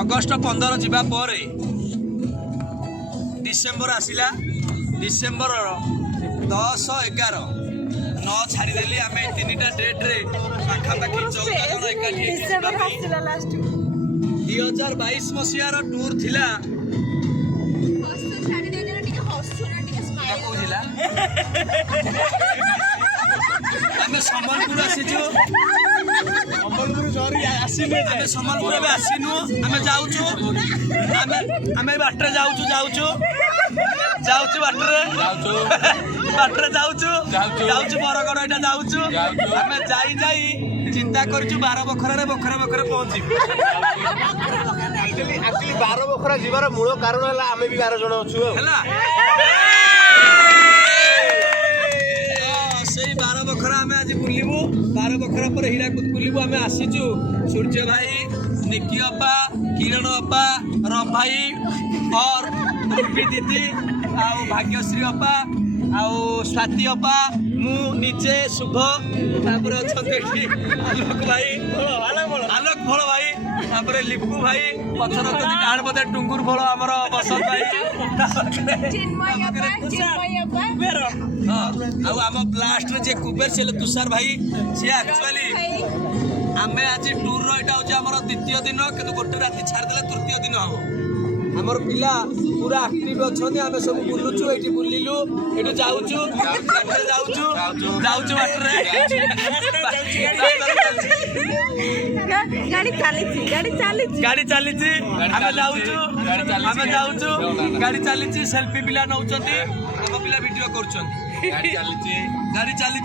August 15 जीवा पर December आसिला December 10 11 न छाड़देली आम 3टा डेट्रे पाखापाखि 14 जन एकाठी 2022 मसीहार टूर थिला आम सम्बलपुर आसीचु सम्बलपुर भी आसीनु आम जाऊचु आम बाटर जाऊचु जाऊचु जाऊचु बाटर जाऊचु बरगड़ एटा जाऊचु आम जाई जाई चिंता करचु 12 बखरा बखरे पहुंचीबु एक्चुअली 12 बखरा जीवार मूल कारण है आम भी 12 जन अच्छु से 12 बखरा आम आज बुलू 12 बखरा पर हीराकुद बुलू आम आसीचु सूर्य भाई निकी अपा किरण अपा रम भाई और रूपी दीदी आउ भाग्यश्री अपा आउ स्वाति अपा मु निजे शुभ तापर अच्छे आलोक भाई आलोक भोल भाई तापर लिपू भाई पछर डाण बदे टुंगुर भोल आमर बसंत भाई आम ब्लास्ट जे कुबेर से तुषार भाई सी एक्चुअली आम आज टूर रहा हूँ द्वितीय दिन कि गोटे राति छाड़देले तृतीय दिन हम आमर पिला पूरा एक्टिव अच्छा आम सब बुलुचु ये बुलिलु ये जाऊचु गाड़ी चली आम जाऊचु गाड़ी चली सेल्फी पिला नौ आम पिला वीडियो कर गाड़ी चली